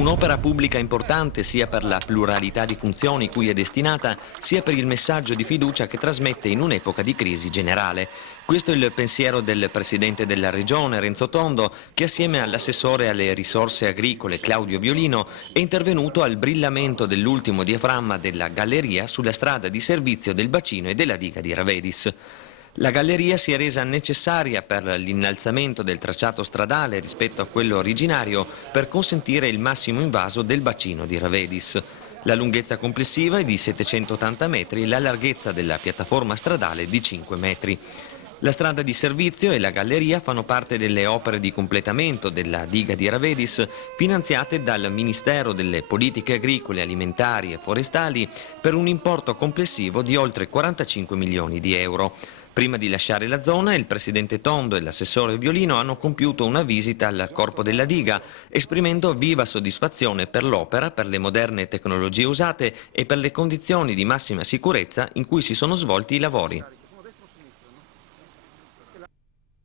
Un'opera pubblica importante sia per la pluralità di funzioni cui è destinata, sia per il messaggio di fiducia che trasmette in un'epoca di crisi generale. Questo è il pensiero del Presidente della Regione, Renzo Tondo, che assieme all'assessore alle risorse agricole, Claudio Violino, è intervenuto al brillamento dell'ultimo diaframma della galleria sulla strada di servizio del bacino e della diga di Ravedis. La galleria si è resa necessaria per l'innalzamento del tracciato stradale rispetto a quello originario per consentire il massimo invaso del bacino di Ravedis. La lunghezza complessiva è di 780 metri e la larghezza della piattaforma stradale di 5 metri. La strada di servizio e la galleria fanno parte delle opere di completamento della diga di Ravedis finanziate dal Ministero delle Politiche Agricole, Alimentari e Forestali per un importo complessivo di oltre 45 milioni di euro. Prima di lasciare la zona, il Presidente Tondo e l'assessore Violino hanno compiuto una visita al corpo della diga, esprimendo viva soddisfazione per l'opera, per le moderne tecnologie usate e per le condizioni di massima sicurezza in cui si sono svolti i lavori.